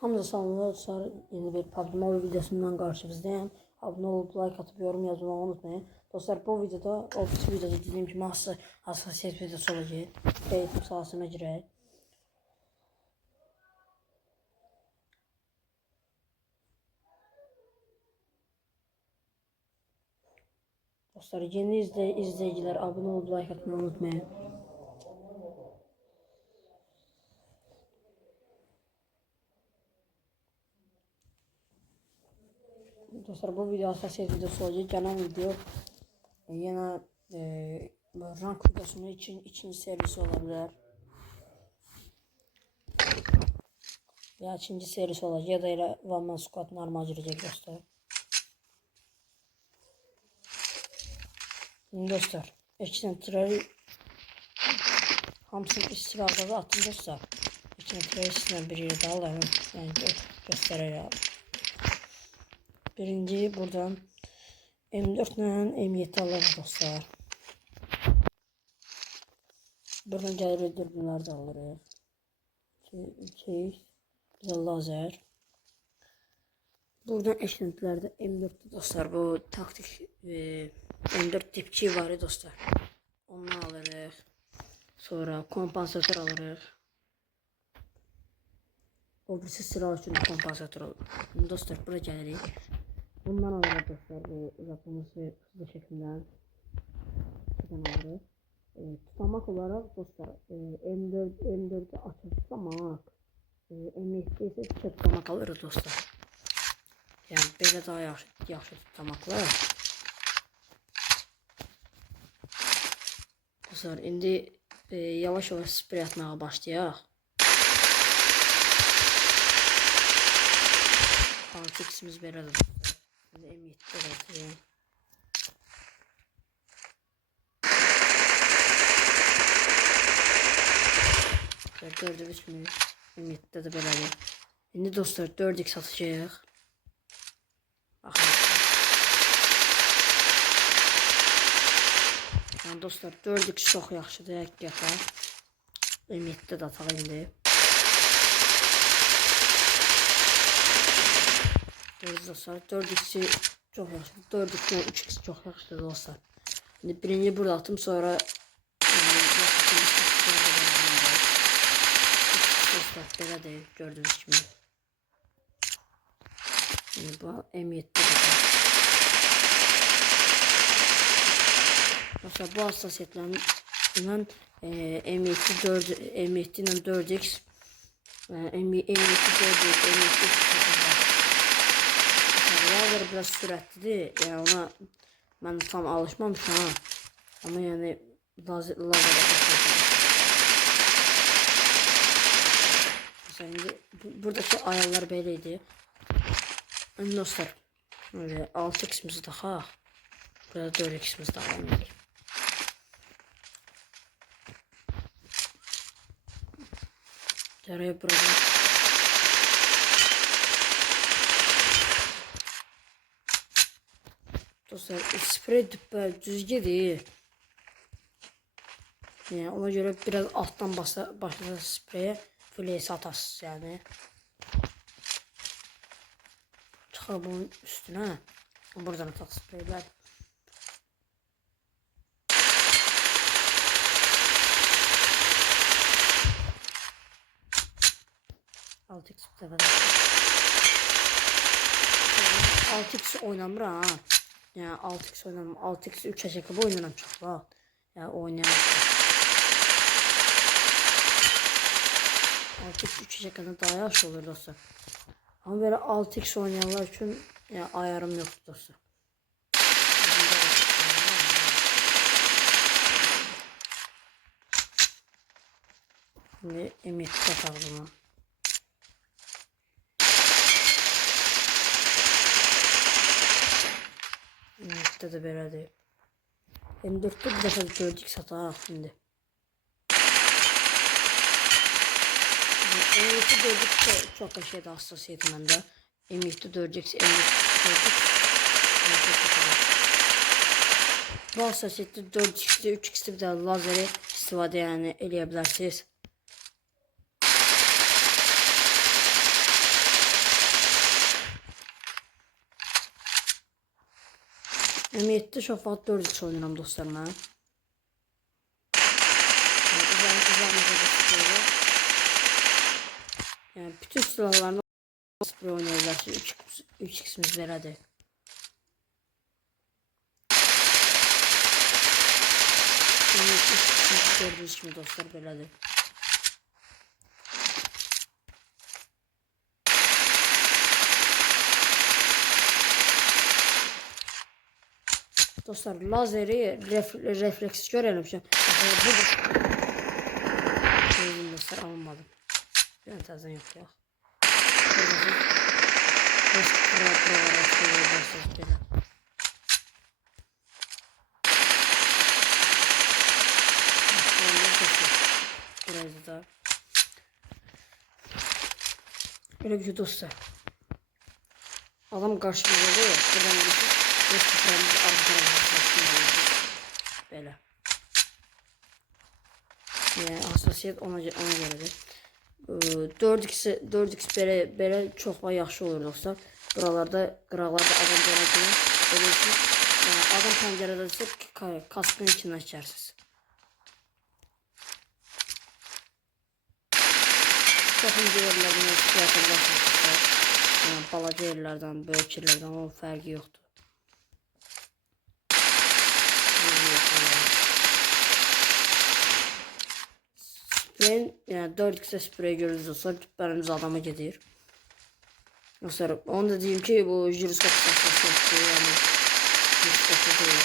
Hamza salamlar dostlar. Yeni bir PUBG Mobile videosundan karşınızdayım. Abone olup like atıp yorum yazmayı unutmayın. Dostlar bu videoda ofis videoda dediğim gibi hassasiyet videosu olacak. Eğitim sahasına girək. Dostlar yeni izleyiciler abone olup like atmayı unutmayın. Dostlar bu video hassasiyet videosu olacak. Gelen video yine rank videosunun ikinci serisi olabilir. Ya ikinci serisi olacak ya da elə One Man Squad normal girecek dostlar. Şimdi dostlar eklentileri hamısını istifadada atın dostlar. Eklentileri sizden bir yerde alalım. Yani göstererek. Birinci buradan M4 ile M7 alırız dostlar. Buradan gəlir dürbünlər də alırıq. 2 güzel lazer. Buradan ekləntilərdə M4 dostlar, bu taktik M4 tip 2 var ya dostlar. Ondan alırıq. Sonra kompansatör alırıq. O birisi silah üçün kompansatör alırıq. Dostlar bura gəlirik. Bundan alırıq dostlar, bu uzatılması hızlı şəkildən. Buradan alırıq. Tutamak olarak dostlar M4'ü açıp tutamak, M7'de ise tüke tutamak alırız dostlar. Yani böyle daha yaxşı tutamaklar. Dostlar indi yavaş yavaş sprey atmaya başlayaq. 6x'imiz belədir dostlar. Şimdi M7'de atacağım. Gördüğünüz gibi M7'de de belədir. Şimdi dostlar 4x atacağıq. Baxın. Yani dostlar 4x çox yaxşıdır həqiqətən. M7'de de ataq indi. Dostlar 4x'i çox yaxşıdır. 4x 3x çox yaxşıdır dostlar. Şimdi birinci burada atım, sonra dostlar belə deyil, gördüğünüz kimi. Şimdi bu M7'de dostlar bu hassasiyetlerin M7 ile 4x M7 4x M7 lazer biraz sürətlidir. Yani ona ben tam alışmamışım ha. Ama yani lazer şimdi buradaki ayarlar böyleydi. Yani dostlar öyle 6x'imizi daha burada 4x'imizi daha almalıyız. Dereye burada dostlar sprey düzgün değil. Yani ona göre biraz alttan başlasa spreye flash atasız yani. Çıkar bunun üstüne. Buradan atak spreyler. Altı x bir defa. 6x oynamır ha. Yani 6x oynamır. 6x 3 yaşakabı oynanam çok bak. Yani oynayamam. 6x 3 yaşakabı daha yaxşı olur dostlar. Ama böyle 6x oynayanlar için yani ayarım yok dostlar. Şimdi M7'de atalım. M7'de de belədir. M4'de bir dəfə 4x ataq şimdi. M7 4x çok şeyde hassasiyetim bende. M7 4x, M7 4x. Bu hassasiyette 4x'de 3x'de bir daha lazeri istifadə yani eləyə bilərsiniz. M7 şafat 4x oynayıram dostlar mən. Yani bütün silahlarını sprey oynayabilirsiniz. 3x'imiz belədir. Yani 3x'imiz gördüğünüz kimi dostlar belədir. Dostlar lazeri refleks görelim. Bu dostlar alınmadı. Ben tarzan yok ya. Burayı da böyle bir şey dostlar. Adam karşımıza da yok. Böyle. Yani hassasiyet ona göredir. 4x belə çox yaxşı olur dostlar. Buralarda qıraqlarda adam görəcək. Belə ki, adam pəncərədəsə kaskın içindən açarsınız. Çox ince yerlərdən yapabilirsiniz. Balaca yerlərdən, böyük yerlərdən o fərqi yoxdur. Ben yani 4x sprey görürüz olsa cübbələrimiz adama gedir. Dostlar onu da diyeyim ki bu jiroskop hassasiyeti yani jiroskop değil.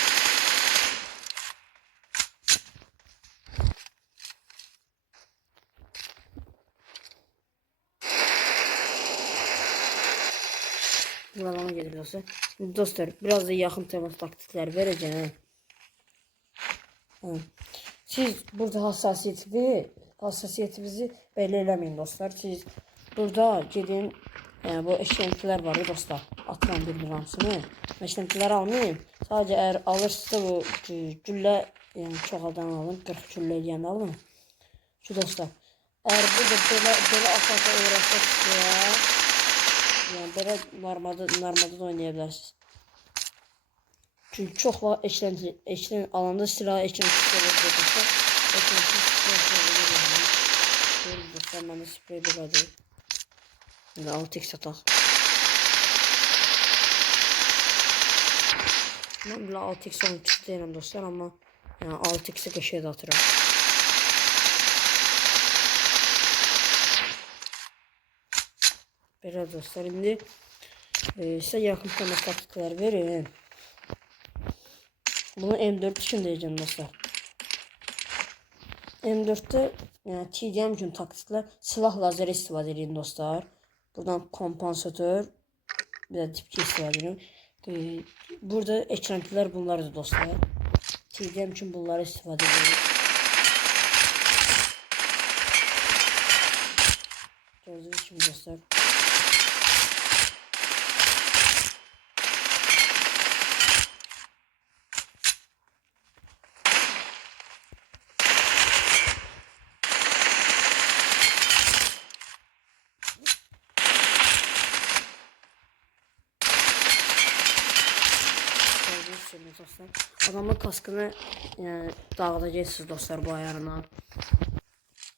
Bu adama gelir dostlar. Dostlar biraz da yakın temas taktikler vereceğim. Siz burada hassasiyetinizi belli eləməyin dostlar. Siz burada gedin, yani bu eşlentiler var ya dostlar. Atılan bir hamısını. Eşlentileri almayın. Sadece eğer alırsa bu gülle yani çok adam alın. 40 gülle eləyən alın. Şu dostlar. Eğer burada böyle ataka uğraşsak ya. Yani böyle normalde da oynayabilirsiniz. Çünkü çok var eşlen alanda silah eşlentisi olur dostlar. Eşlentisi dostlar bende sprey belədir. Şimdi 6x ataq. Ben belə 6x 12 deyirəm dostlar, amma yəni 6x'e qəşəng atıram. Belə dostlar, indi sizə yaxın temas taktiklər verin. Bunu M4 için diyeceğim dostlar. M4'te yani TDM için taktikler silah lazeri istifadə edin dostlar. Buradan kompansatör bir de dipçi istifadə edin. Burada eklentiler bunlardır dostlar. TDM için bunları istifadə edin. Gördüğünüz gibi dostlar. Dostlar. Adamın kaskını yani dağıdacaksınız dostlar bu ayarına.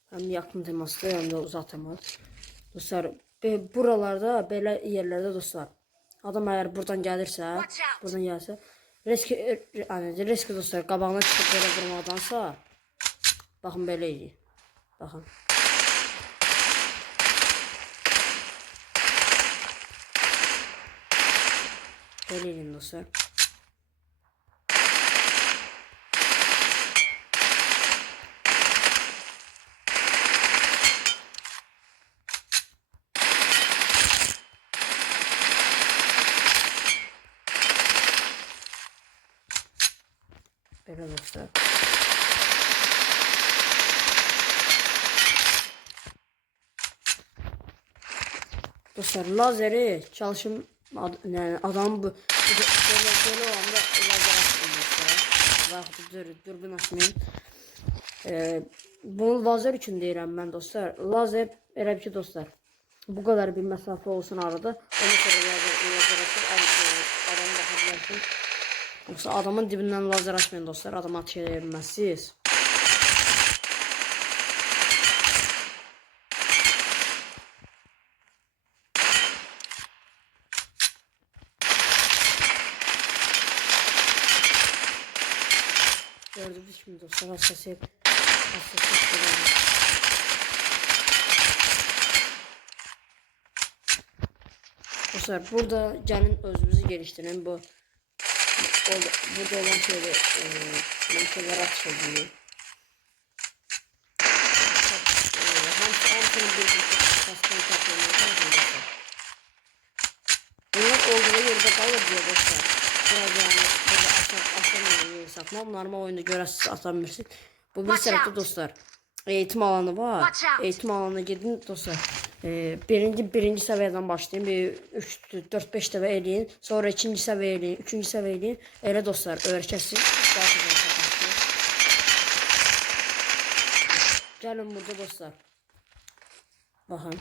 Hem yakın temaslı hem de uzak temas. Dostlar buralarda böyle yerlerde dostlar. Adam eğer buradan gelirse, buradan gelse risk dostlar qabağına çıkıp böyle vurmadansa bakın böyle iyi. Bakın. Böyle iyi dostlar. Böyle dostlar. Dostlar lazeri çalışım yani adam bu böyle olanda lazer atıyor. Dürbün açmayın. Bunu lazer için deyirəm ben dostlar. Lazer elə bir şey dostlar. Bu kadar bir mesafe olsun arada. Ona sonra lazer atır. Adam bakabilirsin. Yoksa adamın dibindən lazer açmayın dostlar. Adamı atış edə bilməzsiniz. Gördüğünüz kimi dostlar hassasiyet dostlar burada gəlin özümüzü geliştirin. Burada olan şeyde mantıklar atış ediyor. Hamsının bir kaskını kaplamaya çalışıyor. Bunlar olduğu yerde kalır diyor dostlar. Biraz yani burada atamıyorum satmam. Normal oyunda görəsiz atamırsın. Bu bir tarafta dostlar. Eğitim alanı var. Eğitim alanına gidin dostlar. Birinci seviyeden başlayın. Bir 3-4-5 dəfə eləyin. Sonra ikinci səviyyə eləyin. Üçüncü səviyyə eləyin. Elə dostlar öyrəşəsiz. Gəlin burada dostlar. Baxın.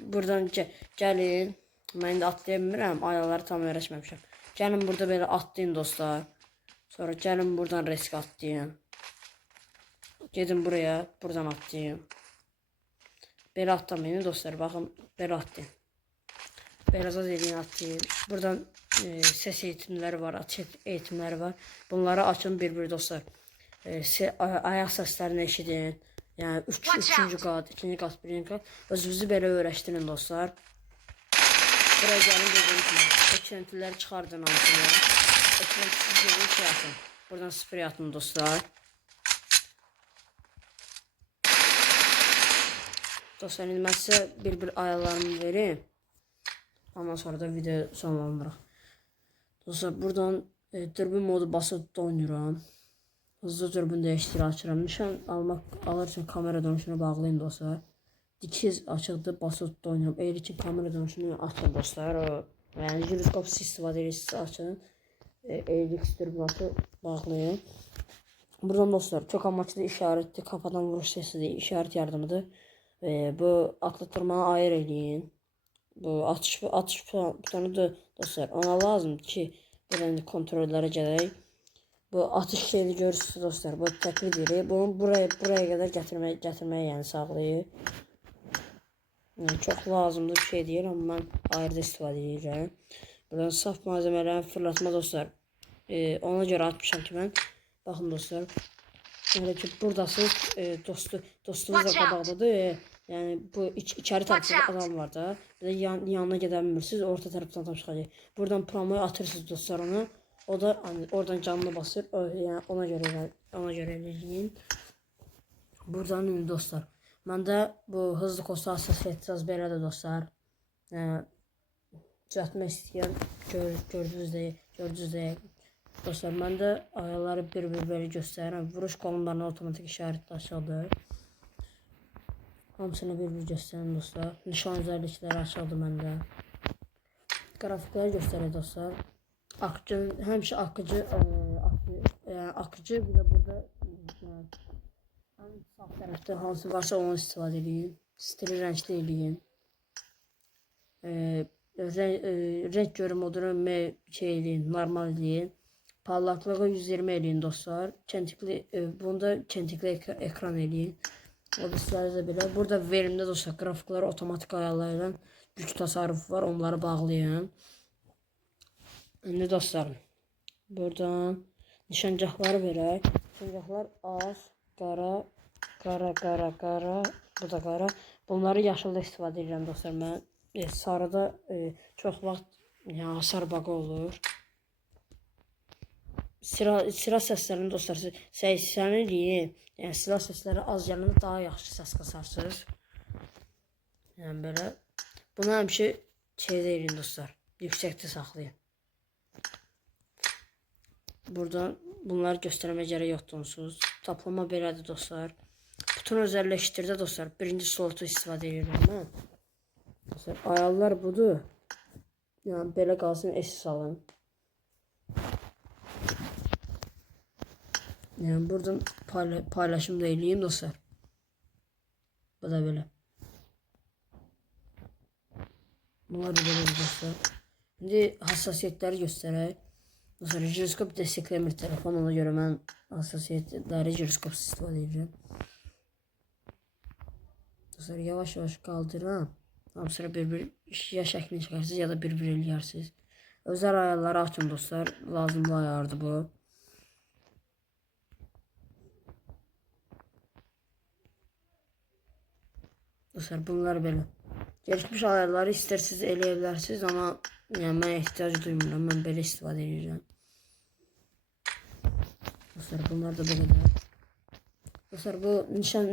Buradan gəlin. Mən indi atlaya bilmirəm. Ayaqları tam öyrəşməmişəm. Gəlin burada belə atlayın dostlar. Sonra gəlin buradan risk atlayın. Gedin buraya. Buradan atlayın. Belə atlamayın dostlar. Baxın belə atlayın. Belə azad eləyin atlayın. Buradan ses eğitimləri var. Atış eğitimləri var. Bunları açın bir dostlar. Ayaq səslərini eşidin. Yəni üçüncü qat, ikinci qat, birinci qat. Özünüzü belə öyrəşdirin dostlar. Buraya gəlin dediyim kimi. Eklentiləri çıxardın hamısını. Eklentisiz gedin şey atın. Buradan sprey atın dostlar. Dostlar indi mən sizə bir ayarlarımı verim. Ondan sonra da video sonlandıraq. Dostlar buradan dürbün modu basıb oynayıram. Hızlı dürbün dəyişdir açıram. Nişan alır üçün kamera dönüşünü bağlayın dostlar. Dikiz açıqdır basıb oynayıram. Eğer için kamera dönüşünü açın dostlar. Yəni jiroskopsuz istifadə edirsiniz açın. Eğrilik dürbün açıb bağlayın. Buradan dostlar çok amaçlı işaretli kafadan vuruş sesidir. İşaret yardımıdır. Bu atlatırmanı ayır eləyin. Bu atış butonu da dostlar ona lazım ki bir kontrollərə gələk. Bu atış şeyini görürsünüz dostlar. Bu təklidir. Bunu buraya kadar gətirməyə yəni sağlayır. Yani çok lazımlı bir şey değil ama ben ayrıca istifadə edirəm. Buradan saf malzemələrin fırlatma dostlar. Ona göre atmışam ki ben. Bakın dostlar. Yani ki buradasınız. Dostunuz da qabaqdadır. Yani bu içeri tarafta adam var da. Bir de yanına gedebilirsiniz. Orta taraftan adam çıxacaq. Buradan promoyu atırsınız dostlar onu. O da hani oradan canını basır. Yani ona göre eləyin. Buradan indi dostlar. Məndə bu hızlı kosta hassasiyet belədir dostlar. Düzəltmək istəyirəm. Gördünüz deyə. Dostlar məndə ayaqları bir belə göstərirəm. Vuruş qolunlarına otomatik işarətlə aşağıdır. Hamısını bir göstərin dostlar. Nişan özellikləri aşağıdır məndə. Qrafikləri göstərir dostlar. Həmişə akıcı bir də burada sağ tərəfdə hansı varsa onu istifadə edin. Stili rəngli eləyin. Renk görüm modunu şey eləyin, normal eləyin. Parlaqlığı 120 eləyin dostlar. Bunda kentikli ekran eləyin. O da sizlərdə belə. Burada verimdə dostlar qrafikləri otomatik ayarlayılan güc tasarrufu var. Onları bağlayın. İndi dostlar buradan nişancaqları verək. Nişancaqlar az, qara, bu da qara. Bunları yaşılda istifadə edirəm dostlar. Mən sarıda çox vaxt yəni hasar bağı olur. Silah səslərini dostlar səslərini eləyin. Yəni silah səsləri az gələndə daha yaxşı səs qasarsınız. Yəni belə. Bunu həmişə şeydə eləyin dostlar. Yüksəkdə saxlayın. Buradan bunları göstərmə gərək yoxdur onsuz. Toplama belədir dostlar. Bütün özelleştirdə dostlar. Birinci slotu istifadə edirəm mən. Dostlar ayarlar budur. Yəni belə qalsın S alın. Yani buradan paylaşım da eləyim dostlar. Bu da böyle. Bunlar da böyle dostlar. Şimdi hassasiyetleri göstereyim. Dostlar jiroskop desteklemir telefon, ona göre ben hassasiyetli jiroskop istifadə edirəm. Dostlar yavaş yavaş qaldıram. Hamısını bir ya şəklini çəkərsiniz ya da bir eləyərsiniz. Özel ayarları açın dostlar. Lazımlı ayardır bu. Dostlar bunlar belə. Gelişmiş ayarları isterseniz eleyebilirsiniz ama yani ben ihtiyaç duymuyorum. Ben böyle istifadə edirəm. Dostlar bunlar da böyle de. Dostlar bu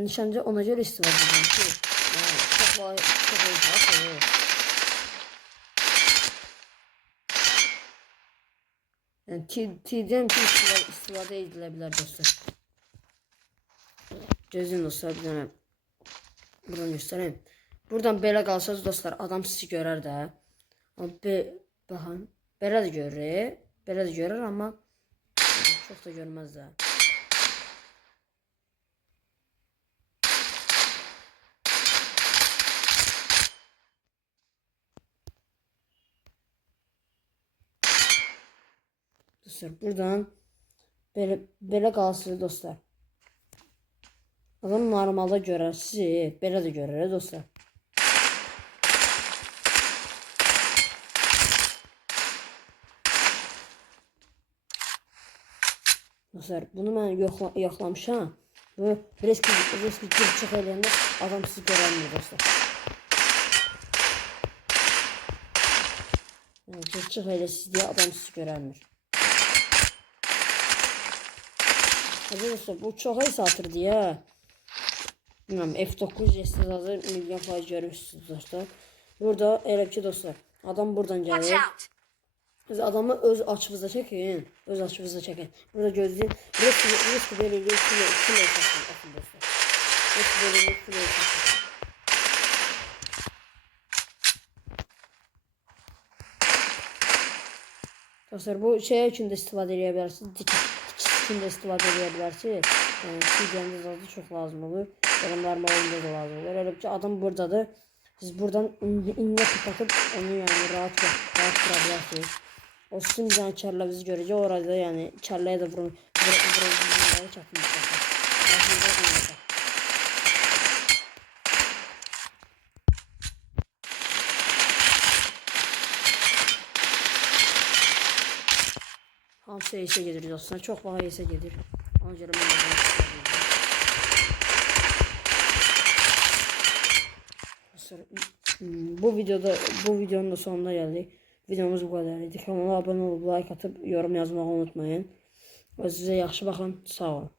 nişancı ona göre istifadə edirəm ki, yani çok olacaq. Yani T'den istifadə edilə bilər dostlar. Gözün dostlar bir dənə buradan göstereyim. Buradan belə qalsanız dostlar adam sizi görər də. Ama baxın, belə də görür, belə də görür amma çox da görməz də. Dostlar buradan belə qalsın dostlar. Adam normalda görər sizi, belə də görər dostlar. Dostlar bunu mən yoxlamışam. Bu riski çox eləyəndə adam sizi görənmir dostlar. Yəni çox eləsiz deyə adam sizi görənmir. Dostlar bu çok iyi atırdı ya. Bilmiyorum, F9 jestazı milyon % görmüşsünüz dostlar. Burada elə ki dostlar adam buradan gelir. Siz adamı öz açınızda çekin. Öz açınızda çekin. Burada gözleyin. Risk belirli kilo atın dostlar. Risk belirli kilo atın. Dostlar bu şey için de istifadə edebilirsiniz. Için de istifadə edebilirsiniz. Yani videomuz azı çok lazım olur. Yorumlarıma oyunda da lazım olur. Öyle bir adam buradadır. Siz buradan inne kapatıp onu yani rahat kurabilirsiniz. O sizin bir tane kərlə bizi görəcək. Orada yani kərləyə də vurun. Hamısı ise gelir dostlar. Çok baha ise gelir. Ona göre bu videonun da sonuna geldik. Videomuz bu kadar idi. Kanala abone olup like atıp yorum yazmayı unutmayın. Size yaxşı baxın. Sağ olun.